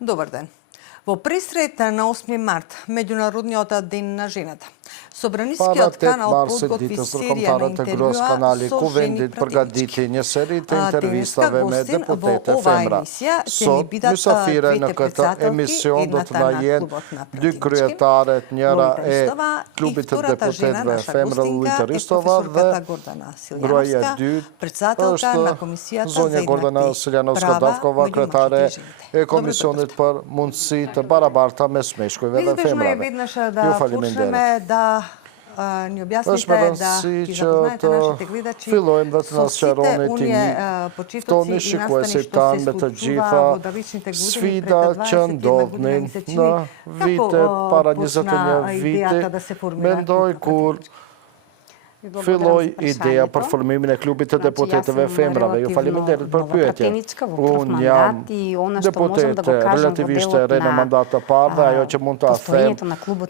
Добар ден. Во пресрет на 8 март, Меѓународниот ден на жената, Собранискиот канал подготви серија на интервјуа со жени пратенички. Денеска гостин во оваа емисија ќе ни бидат двете председателки, едната на клубот на пратенички, Лолита Ристова, и втората жена, наша гостинка, е професорката Гордана Силјановска, председателка на Комисијата за еднакви права меѓу мажите и жените. Комисионет пар мунците барабарта ме смешкове да Неизбежно е веднаш да почнеме да ни објасните, да ги запознаете нашите гледачи со сите оние почитоци и настани што се случува во давичните години пред 21 година ми се чини, како почна идејата да се формира клуб на Филој идеја per formimine клубите депутетове Фемраве и фалимендерит per pyetje. Unë jam deputete relativisht re në mandata parë dhe ajo që mund ta them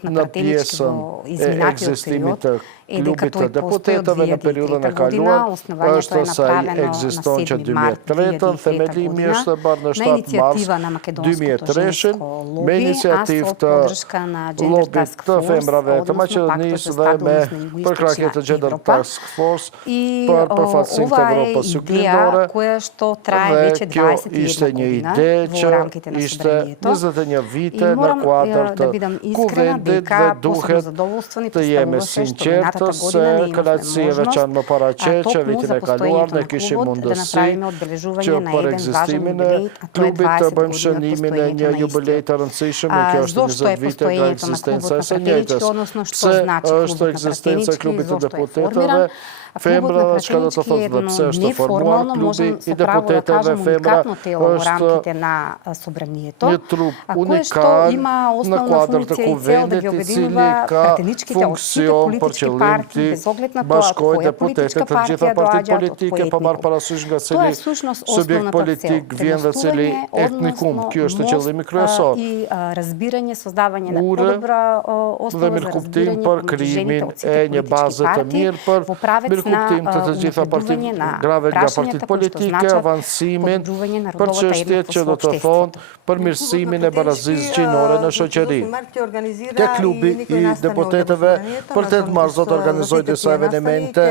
në pjesën e ekzistimit të klubit të deputetëve në periudhën e kaluar është se ai ekziston që 2003, themelimi është bërë në 7 mars 2003 me iniciativë të lobit të femrave të Maqedonisë dhe me përkrahje të Gender Task Force për përfaqësim të Evropës Juglindore dhe kjo ishte një ide që ishte 21 vite në kuadër të kuvendit dhe duhet të jemi sinqert se kënaqësive që më paraqet që vitin e kaluar ne kishim mundësi që për ekzistimin e klubit të bëjmë shënimin e një jubilej të rëndësishëm e kjo është 20 vite nga ekzistenca e së njëjtës. Pse është ekzistenca e klubit të deputetëve femra, që do të thotë dhe pse është formuar klubi i deputetëve femra është një trup unikal në kuadër të kuvendit i cili ka funksion për qëllim të bashkojë deputetet të gjitha partit politike pa marrë parasysh nga cili subjekt politik vjen dhe cili etnikum. Kjo është qëllimi kryesor. Ure dhe mirëkuptim për krijimin e një baze të mirë për mirëkuptim të gjitha grave nga partit politike, avancimin për çështjet që do të thonë përmirësimin e barazisë gjinore në shoqëri. Te klubi i deputetëve për 8 mars do të organizojë disa evente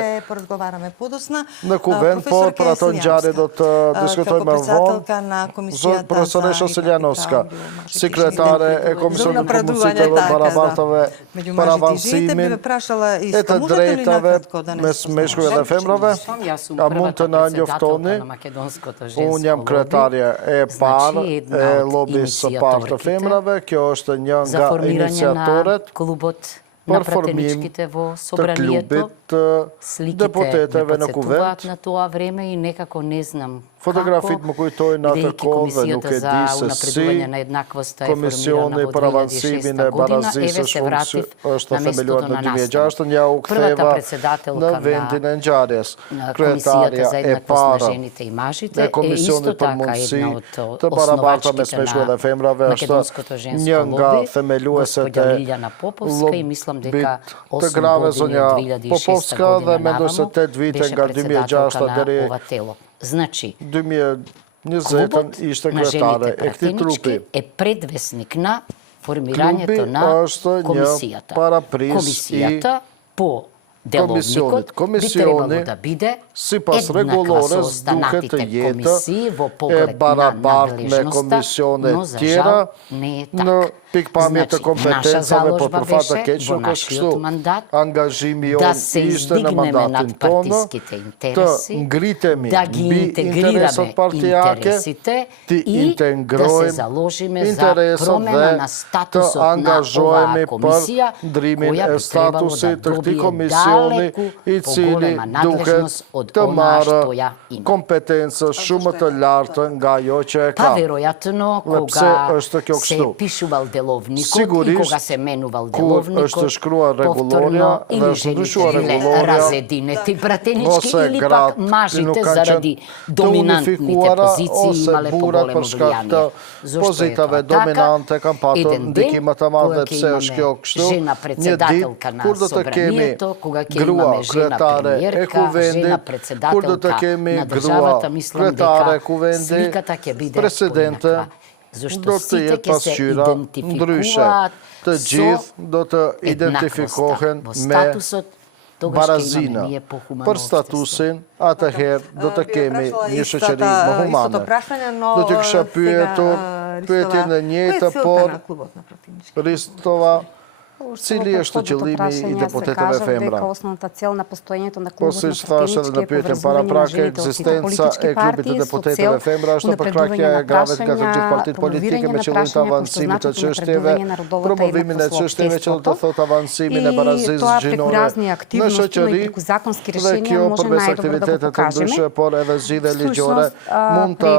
në kuvend, por për ato ngjarje do të diskutojmë më vonë. Zot profesoresha Silianovska, sekretare e Komisionit për mundësitë e barabartave për avancimin e të drejtave mes meshkujve dhe femrave, a mund të na njoftoni? Unë jam kretarja e parë e lobis së parë të femrave, kjo është një nga iniciatorët për formimin të klubit të deputetëve në kuvend. Fotografitë më kujtojnë atë kohë dhe nuk e di se si Komisioni për avancimin e barazisë është themeluar në 2006, ja u ktheva në vendin e ngjarjes. Kryetarja e parë e Komisionit për mundësi të barabarta mes meshkujve dhe femrave është një nga themelueset e lobit të grave zonja Popovska dhe mendoj se 8 vite nga 2006 deri Значи, 2020 ishte kretare e këtij trupi. Е предвестник на формирањето на комисијата. Комисијата по деловникот би требало да биде еднаква со останатите комисии во поглед на надлежноста, но за жал не е така. Pikpamje të kompetencave për përfat keq nuk është kështu. Angazhimi jonë ishte në mandatin tonë të ngritemi mbi interesat partijake, të integrojmë interesat dhe të angazhojemi për ndrimin e statusit të këtij komisioni i cili duhet të marrë kompetencë shumë të lartë nga ajo që e ka. Dhe pse është kjo kështu? Сигурно се менувал деловникот, është shkruar rregulloria dhe është ndryshuar rregulloria разединети пратенички или пак мажите заради доминантните позиции имале поголемо влијание. Pozitave dominante kanë patur ndikim të madh dhe pse është kjo kështu? Жена председателка на собранието, кога ќе имаме жена премиерка, жена председателка на државата, мислам дека сликата ќе биде поеднаква. зашто сите ќе се идентификуваат со еднаквоста во статусот, тогаш ќе имаме ние похумано Për statusin, atëherë do të kemi një shoqëri më humane. Do të kisha pyetje në njëjtë, por Ристова, cili është qëllimi i deputetëve femra? Основната цел на постоењето на Po клубот на siç thashë edhe në pyetjen paraprake, ekzistenca e klubit të deputetëve femra është përkrahja e grave nga të gjithë partitë politike me qëllim të avancimit të çështjeve, promovimin e çështjeve që do të thotë avancimin e barazisë gjinore në shoqëri, dhe kjo përmes aktivitetet të ndryshme, por edhe zgjidhje ligjore mund të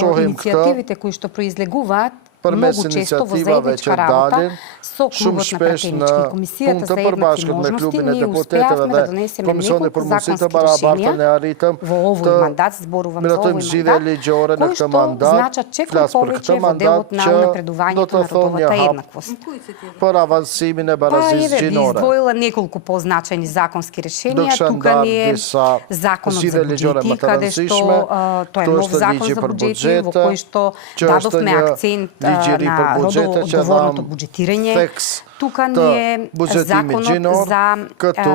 shohim këtë кои што произлегуваат përmes многу често во iniciativave që заедничка работа dalin со shumë клубот на shpesh në пратенички комисијата punë за të еднакви përbashkët me можности, klubin e ние deputetëve успеавме да dhe донесеме Komisionit неколку për mundësitë të законски barabarta решенија ne arritëm во овој мандат, зборувам за miratojmë овој zgjidhje мандат, ligjore në кои këtë што mandat, значат чекор flas për повеќе këtë во mandat делот на që do унапредувањето të на thonë një родовата hap еднаквост. për avancimin e Па barazisë еве би gjinore. издвоила неколку позначајни законски Do решенија. kisha Тука ndarë ни е disa законот за zgjidhje ligjore më буџети, të каде што rëndësishme. тој е To нов është закон ligji за për буџети, во buxhete, кој што që është дадовме një акцент ligjeri për на buxhete që родоодговорното dham буџетирање. theks Тука të ни е buxhetimit законот gjinor, за këtu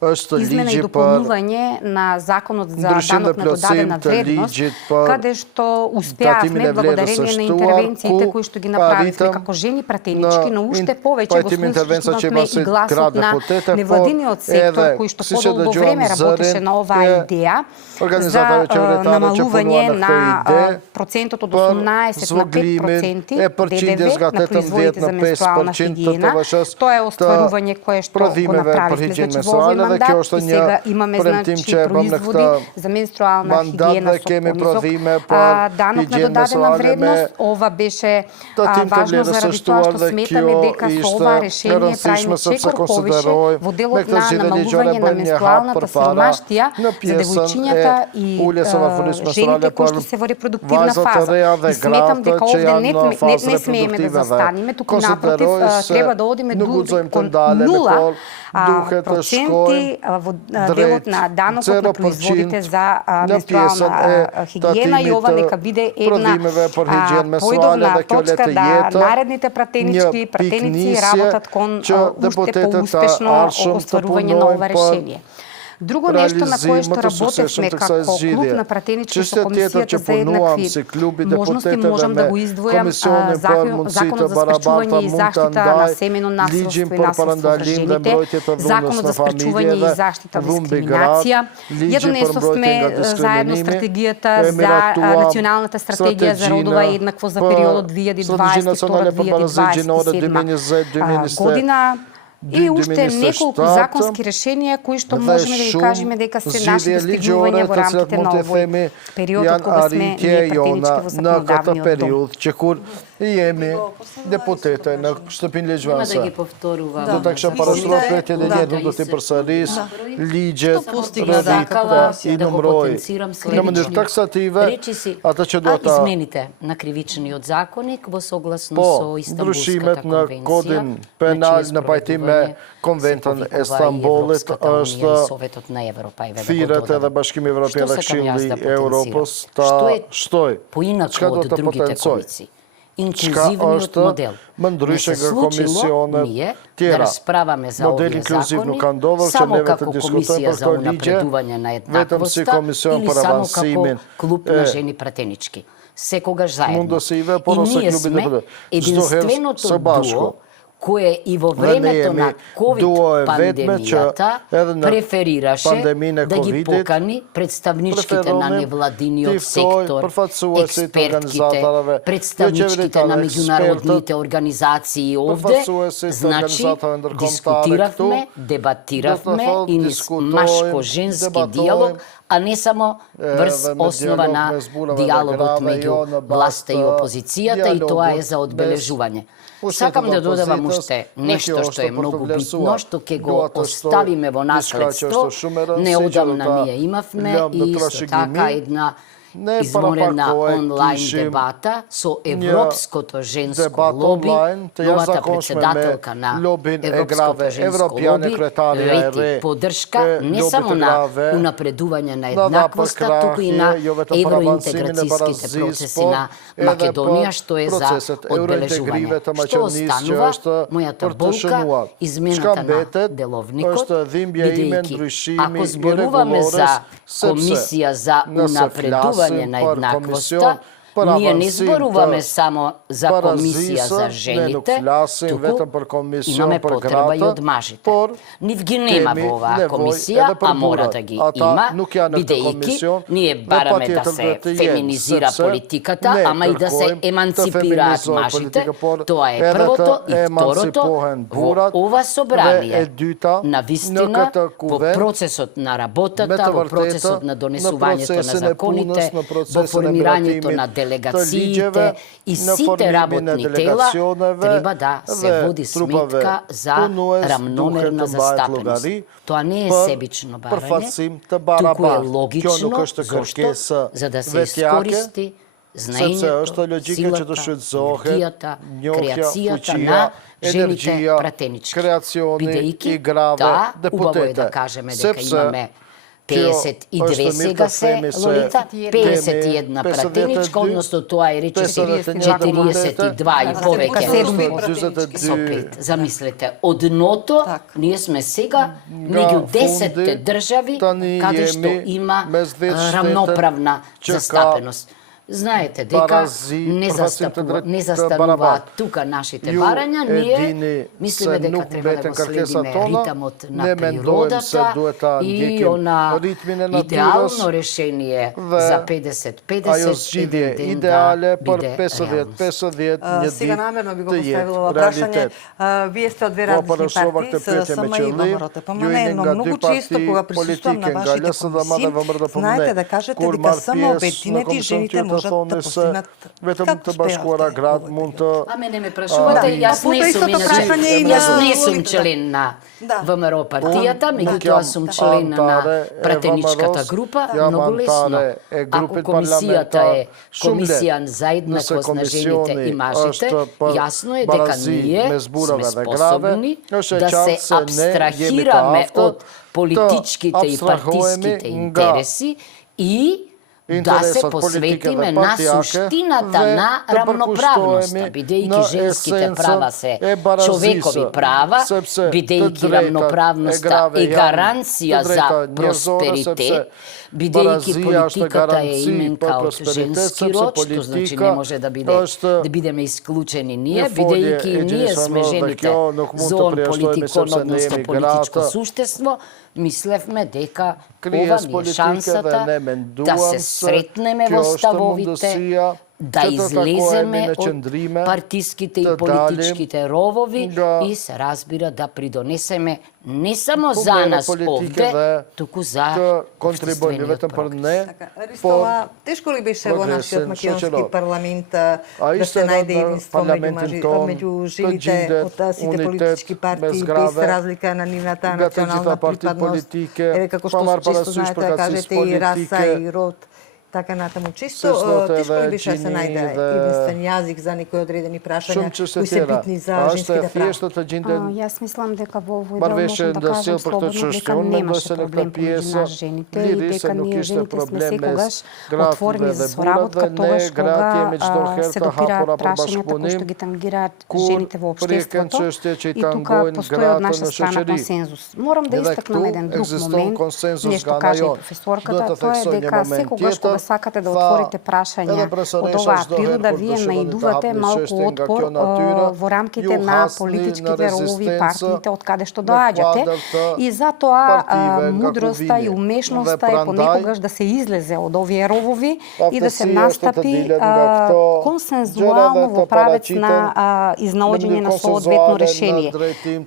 është измена и ligji për дополнување на законот за ndryshim dhe данок на додадена plotësim të вредност, ligjit për каде што tatimin успеавме e vlerës благодарение së на shtuar, интервенциите ku кои што ги направивме arritëm како жени пратенички, но уште повеќе го pajtim intervenca që слушнавме имаше и гласот град на депутете, невладиниот по сектор edhe, кој што si që подолго dëgjuam време работеше zërin на оваа e идеја за organizatave qeveritare që намалување punuan në на këtë ide процентот од për 18 на 5% e përqindjes nga ДДВ на 18 производите за në менструална 5% të хигиена. TVSH Тоа е остварување кое што го prodhimeve për направивме higienë значи во овој menstruale dhe kjo мандат është и një сега имаме premtim значи që e bëm në производи këtë за менструална mandat хигиена dhe со kemi понизок prodhime për данок на higienë додадена menstruale me вредност. Ова беше tatim të важно vlerës së заради тоа shtuar што dhe сметаме kjo дека со ishte ова e решение правиме rëndësishme sepse чекор повеќе konsideroj во me делот këtë на zgjidhje ligjore намалување на bëjmë një hap менструалната përpara сиромаштија në за pjesën девојчињата e и uljes së varfërisë menstruale жените кои për што се во репродуктивна vajzat të фаза. reja dhe И сметам gratë дека që овде janë në fazë не смееме да reproduktive dhe застанеме, туку напротив konsideroj se треба да одиме nuk до guxojmë të кон ndalemi, нула por duhet të проценти во делот на данокот на производите за менструална хигиена и ова нека биде една поидовна точка да наредните пратенички, пратеници работат кон уште поуспешно остварување на ова решение. Друго нешто на кое што работевме како клуб на пратенички со комисијата за еднакви можности, можам да го издвојам законот за спречување и заштита на семено насилство и насилство врз жените, законот за спречување и заштита од дискриминација. Ја донесовме заедно стратегијата за националната стратегија за родова еднаквост за периодот 2022-2027 година. И уште неколку законски решенија кои што можеме да ги кажеме дека се наши достигнувања во рамките на овој период кога сме ние пратенички во законодавниот дом. Që kur jemi deputete në shtëpinë legjvase. Да ги повторувам. Do ta kisha parashtruar pyetjen e një do të përsëris ligjet, rrugët i numëroj në mënyrë taksative ato që do ta измените на кривичниот законник во согласно со Истанбулската ndryshimet në kodin penal në pajtim me konventën e Stambollit është Советот на Европа и thirret edhe Bashkimi Evropian dhe Këshilli i Europës ta shtoj. Поинаку од другите комисии. Инклюзивниот модел. Më ndryshe nga komisionet tjera. Model inkluziv nuk ka ndodhur që neve të diskutojmë për këto ligje, vetëm si komision për avancimin e секогаш заедно. Mundësive, por ose ние klubit сме e единственото дуо кое и во времето на COVID-пандемијата преферираше да ги покани представничките на невладиниот сектор, експертките, представничките на меѓународните организации овде. Значи, дискутиравме, дебатиравме и низ машко-женски диалог, а не само врз основа на диалогот меѓу власта и опозицијата, и тоа е за одбележување. Сакам да додавам уште нешто што е многу битно, што ќе го оставиме во наследство. Неодамна ние имавме и исто така една изморена онлайн дебата со Европското женско лоби, новата председателка на Европското женско лоби, вети поддршка не само на унапредување на еднаквоста, туку и на евроинтеграцијските процеси на Македонија, што е за одбележување. Што останува? Мојата болка, измената на деловникот, бидејќи ако зборуваме за комисија за унапредување на еднаквоста, ние не зборуваме само за комисија за жените, туку имаме потреба и од мажите. Нив ги нема во оваа комисија, а мора да ги има, бидејќи ние бараме да се феминизира политиката, ама и да се еманципираат мажите. Тоа е првото и второто. Во ова собрание, на вистина, во процесот на работата, во процесот на донесувањето на законите, во формирањето на делегациите и сите работни тела, треба да се води сметка за рамномерна застапеност. Тоа не е себично барање, туку е логично, зашто? За да се искористи знаењето, силата, енергијата, креацијата на жените пратенички. Бидејќи, да, убаво е да кажеме дека имаме 52 сега се, Лолита, 51 пратеничка, односно тоа е рече 42 и повеќе со 5. Замислете, од дното, ние сме сега меѓу 10 држави каде што има рамноправна застапеност. Знаете дека не застануваат тука нашите барања, ние мислиме дека треба да го следиме ритамот на природата и она идеално решение за 50-50 еден ден да биде реалност. Сега намерно би го поставила ова прашање. Вие сте од две различни партии, СДСМ и ВМРО-ТПМН, но многу често кога присуствувам на вашите комисии, знаете да кажете дека само обединети жените можат да постигнат како башкора град мунта. А мене ме прашувате, јас не сум член на ВМРО партијата, меѓутоа сум член на пратеничката група, многу лесно. Ако комисијата е комисија за еднаквост на жените и мажите, јасно е дека ние сме способни да се абстрахираме од политичките и партиските интереси и да се посветиме на суштината на рамноправноста, бидејќи женските права се човекови права, бидејќи рамноправноста е гаранција за просперитет, бидејќи политиката е именка од женски род, што значи не може да бидеме исклучени ние, бидејќи ние сме жените зон политикон, односно политичко суштество, мислевме дека ова ни е шансата да се сретнеме во ставовите, да излеземе од партиските и политичките ровови и се разбира да придонесеме не само за нас овде, туку за општествениот прогрес. Ристова, тешко ли беше во нашиот македонски парламент да се најде единство меѓу жените од сите политички партии, без разлика на нивната национална припадност, како што често знаете да кажете и раса и род, така натаму. Често тешко ли беше да се најде единствен јазик за некои одредени прашања кои се битни за женските права? Јас мислам дека во овој дел можам да кажам слободно дека немаше проблем помеѓу нас жените и дека ние жените сме секогаш отворени за соработка тогаш кога се допираат прашањата кои што ги тангираат жените во општеството и тука постои од наша страна консензус. Морам да истакнам еден друг момент, нешто каже и професорката, тоа е дека секогаш кога сакате да отворите прашања од оваа природа, вие наидувате малку отпор во рамките на политичките ролови и партиите од каде што доаѓате. И затоа мудроста и умешноста е понекогаш да се излезе од овие ровови и да се настапи консензуално во правец на изнаоѓање на соодветно решение.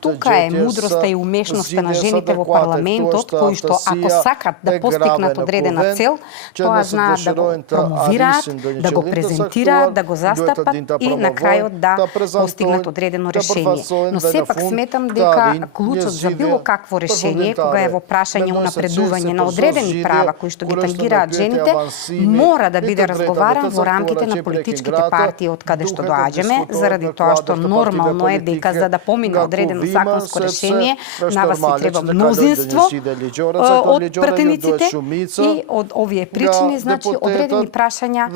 Тука е мудроста и умешноста на жените во парламентот, кои што ако сакат да постигнат одредена цел, тоа значи страна да го промовираат, да го презентираат, да го застапат и на крајот да постигнат одредено решение. Но сепак сметам дека клучот за било какво решение, кога е во прашање унапредување на одредени права кои што ги тангираат жените, мора да биде разговаран во рамките на политичките партии од каде што доаѓаме, заради тоа што нормално е дека за да помине одредено законско решение, на вас си треба мнозинство од пратениците и од овие причини, значи одредени прашања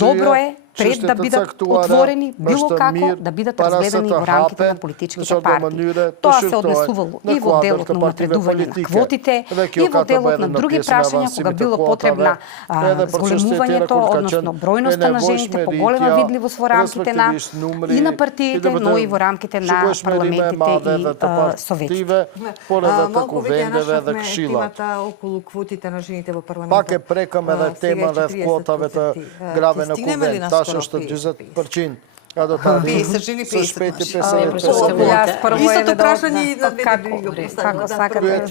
добро е пред да бидат отворени, било како да бидат разгледани во рамките на политичките партии. Тоа се однесувало и во делот на унапредување на квотите, и во делот на други прашања, кога било потребна зголемувањето, односно бројноста на жените, поголема видливост во рамките и на партиите, но и во рамките на парламентите и советите. Малку веќе нашавме темата околу квотите на жените во парламентот. Пак е прекамерна тема на квотавата граве на кувент. Што 10%. А до таа 50 жени, 50 Истото прашање на како сакате.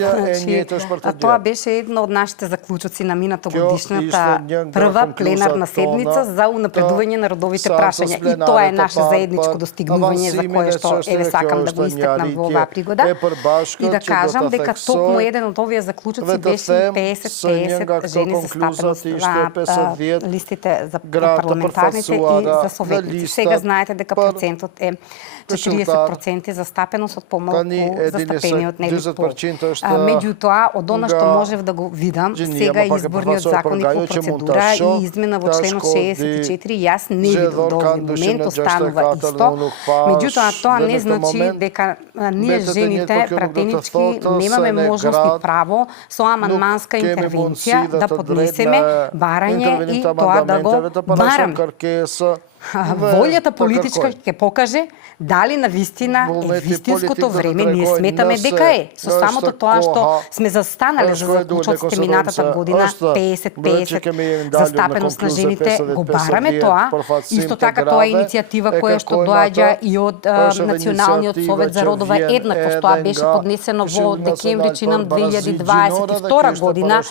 Тоа беше едно од нашите заклучоци на минатогодишната прва пленарна седница за унапредување на родовите прашања. И тоа е наше заедничко достигнување за кое што еве сакам да го истакнам во оваа пригода. И да кажам дека токму еден од овие заклучоци беше 50-50 жени застапеност на листите за парламентарните и за советници. Сега знаете дека процентот е 40% застапеност од помалку застапениот нели пол. Меѓутоа, од она што можев да го видам, сега изборниот законник во процедура и измена во членот 64, јас не видов до овој момент, останува исто. Меѓутоа, тоа не значи дека ние жените, пратенички, немаме можност и право со амандманска интервенција да поднесеме барање и тоа да го бараме. Волјата политичка ќе покаже дали навистина е вистинското време. Ние сметаме дека е. Со самото тоа што сме застанале за заклучоците минатата година 50-50 застапеност на жените, го бараме тоа. Исто така тоа е иницијатива која што доаѓа и од Националниот совет за родова еднаквост. Тоа беше поднесено во декември, чинам 2022 година.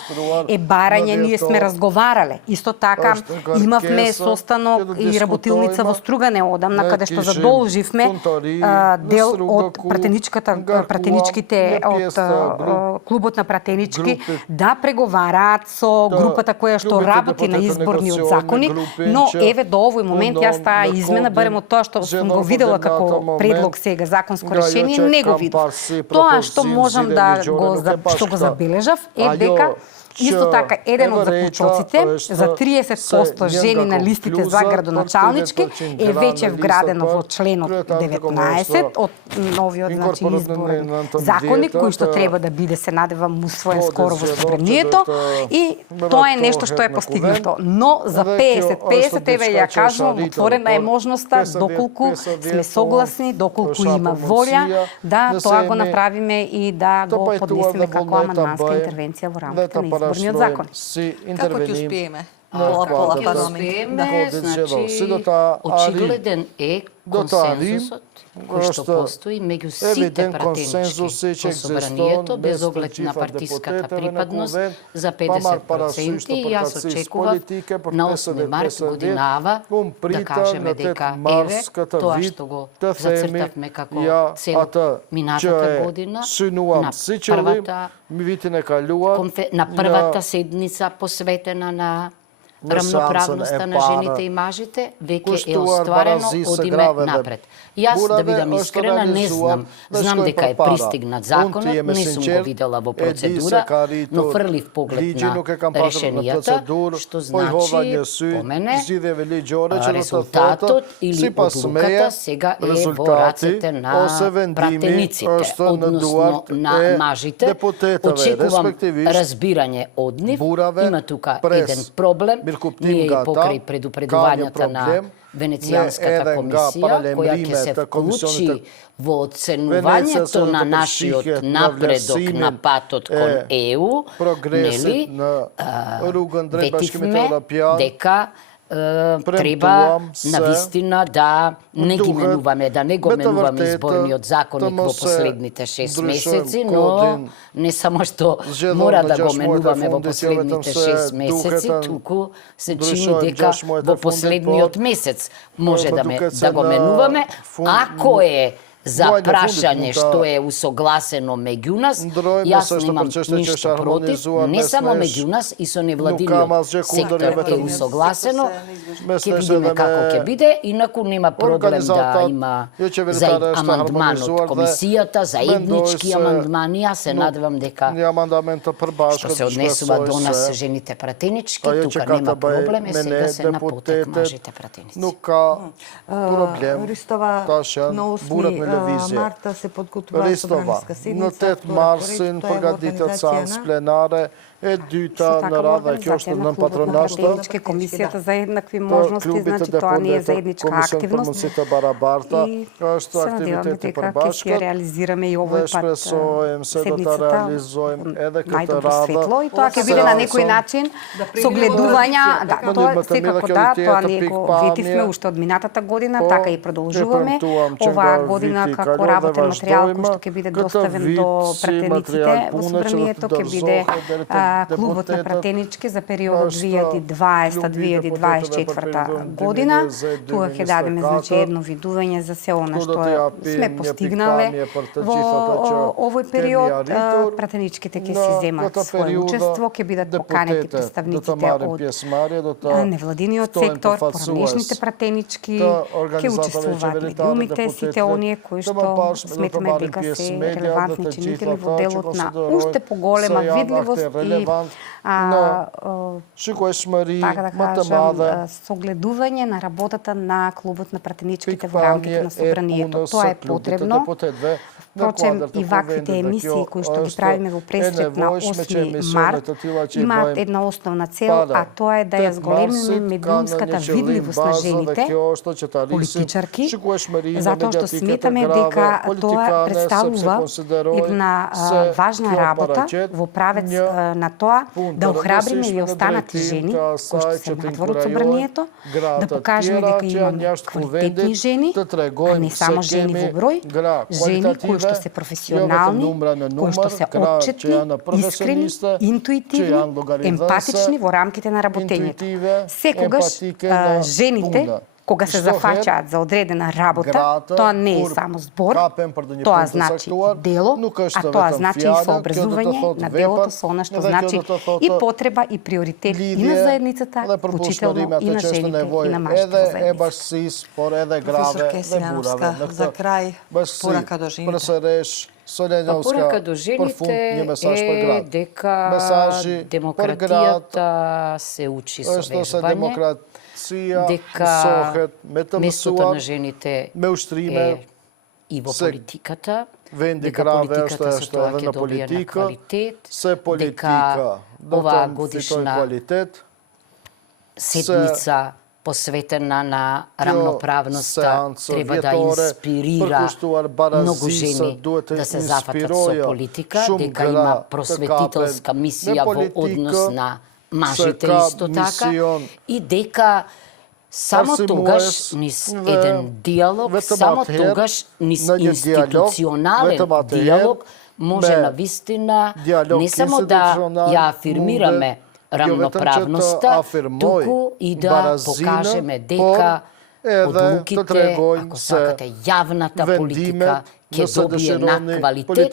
Е барање, ние сме разговарале. Исто така имавме состанок и работилница во Стругане одамна, каде што задолживме дел од пратеничките од клубот на пратенички да преговараат со групата која што работи на изборниот законник, но еве до овој момент јас таа измена, барем од тоа што сум го видела како предлог сега законско решение, не го видов. Тоа што можам да го забележав е дека исто така, еден од заклучоците за 30% жени на листите за градоначалнички е веќе вградено во членот 19 од новиот изборен законник, кој што треба да биде, се надевам, усвоен скоро во собранието, и тоа е нешто што е постигнато. Но за 50-50, еве ја кажувам, отворена е можноста, доколку сме согласни, доколку има волја, да тоа го направиме и да го поднесеме како амандманска интервенција во рамките на изборниот закон. Како ќе успееме? Ќе успееме, значи, очигледен е консензусот кој што постои меѓу сите пратенички во собранието, без оглед на партиската припадност, за 50%, и јас очекував на 8 март годинава да кажеме дека еве тоа што го зацртавме како цел минатата година на првата седница посветена на рамноправноста на жените и мажите, веќе е остварено, одиме напред. Јас, да бидам искрена, не знам. Знам дека е пристигнат законот, не сум го видела во процедура, но фрлив поглед на решенијата, што значи, по мене, резултатот или одлуката сега е во рацете на пратениците, односно на мажите. Очекувам разбирање од нив. Има тука еден проблем. Ние и покрај предупредувањата на Венецијанската комисија, која ќе се вклучи во оценувањето на нашиот напредок на патот кон ЕУ, нели, ветивме дека треба навистина да не ги менуваме, да не го менуваме изборниот законник во последните 6 месеци, но не само што мора да го менуваме во последните 6 месеци, туку се чини дека во последниот месец може да го менуваме, ако е за прашање што е усогласено меѓу нас, јас немам ништо против, не само меѓу нас, и со невладиниот сектор е усогласено, ќе видиме како ќе биде, инаку нема проблем да има за амандман од комисијата, заеднички амандмани, јас се надевам дека што се однесува до нас жените пратенички, тука нема проблем, сега се на потек мажите пратеници. Ристова на 8 марта се подготвува собраниска седница, втора организација пленаре е дута на рада ќе още на патронашта. Комисијата за еднакви можности, значи тоа не е заедничка активност. И се надеваме дека ќе ќе реализираме и овој пат седницата најдобро светло и тоа ќе биде на некој начин согледувања, да, тоа секако да, тоа не го ветивме уште од минатата година, така и продолжуваме. Оваа година како работен материјал кој што ќе биде доставен до пратениците во собранието ќе биде клубот на пратенички за периодот 2020-2024 година. Тука ќе дадеме значи едно видување за се она што сме постигнале во овој период. Пратеничките ќе си земат своје учество, ќе бидат поканети представниците од невладиниот сектор, поранешните пратенички, ќе учествуваат медиумите, сите оние кои што сметаме дека се релевантни чинители во делот на уште поголема видливост и така да кажам, согледување на работата на клубот на пратеничките во рамките на собранието. Тоа е потребно. Впрочем, и ваквите емисии кои што ги правиме во пресрет на 8 март имаат една основна цел, а тоа е да ја зголемиме медиумската видливост на жените, политичарки, затоа што сметаме дека тоа представува една важна работа во правец на тоа да охрабриме и останати жени кои што се надвор од собранието, да покажеме дека имаме квалитетни жени, а не само жени во број, жени кои што се професионални, кои што се отчетни, искрени, интуитивни, емпатични во рамките на работењето. Секогаш жените кога се зафаќаат за одредена работа, тоа не е само збор, тоа значи дело, а тоа значи и сообразување на делото со она што значи и потреба и приоритет и на заедницата, вклучително и на жените и на мажите во заедницата. Професор Кесијановска, за крај, порака до жените. Порека до жените е дека демократијата се учи со вежбање, дека местото на жените е и во политиката, дека политиката со тоа ќе добие на квалитет, дека оваа годишна седница посветена на рамноправноста треба да инспирира многу жени да се зафатат со политика, дека има просветителска мисија во однос на мажите исто така и дека само тогаш низ еден диалог, само тогаш низ институционален диалог може навистина не само да ја афирмираме рамноправноста, туку и да покажеме дека одлуките, ако сакате, јавната политика ќе добие на квалитет,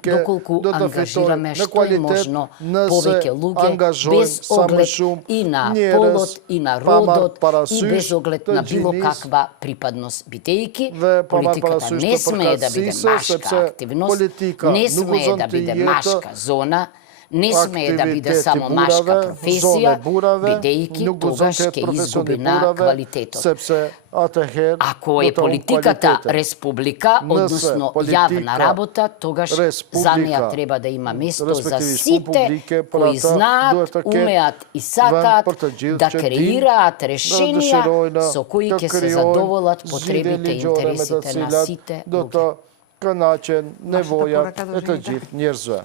доколку ангажираме што е можно повеќе луѓе, без оглед и на полот, и на родот, и без оглед на било каква припадност. Бидејќи политиката не смее да биде машка активност, не смее да биде машка зона, не смее да биде само машка професија, бидејќи тогаш ќе изгуби на квалитетот. Ако е политиката республика, односно јавна работа, тогаш за неја треба да има место за сите кои знаат, умеат и сакаат да креираат решенија со кои ќе се задоволат потребите и интересите на сите луѓе. Начин невоја етаџит нерзуе.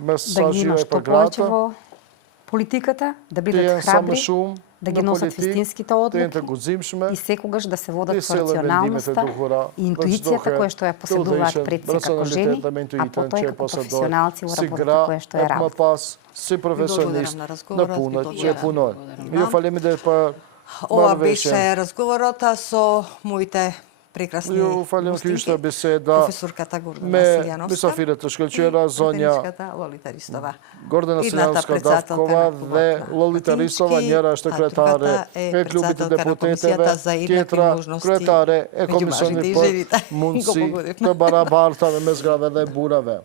Да ги има што повеќе во политиката, да бидат храбри, да ги носат вистинските одлуки и секогаш да се водат со рационалноста и интуицијата која што ја поседуваат предсе како жени, а потоа и како професионалци во работата која што ја работат. Си професионалист на пуно. Ова беше разговорот со моите прекрасни гостинки, професорката Гордана Силјановска, председничката Лолита Ристова, Гордана Силјановска Давкова, Лолита Ристова, njera секретаре, клубите депутетеве, Кетра, кретаре, комисионер по Мунци, Барабарта, Мезграве, Бураве.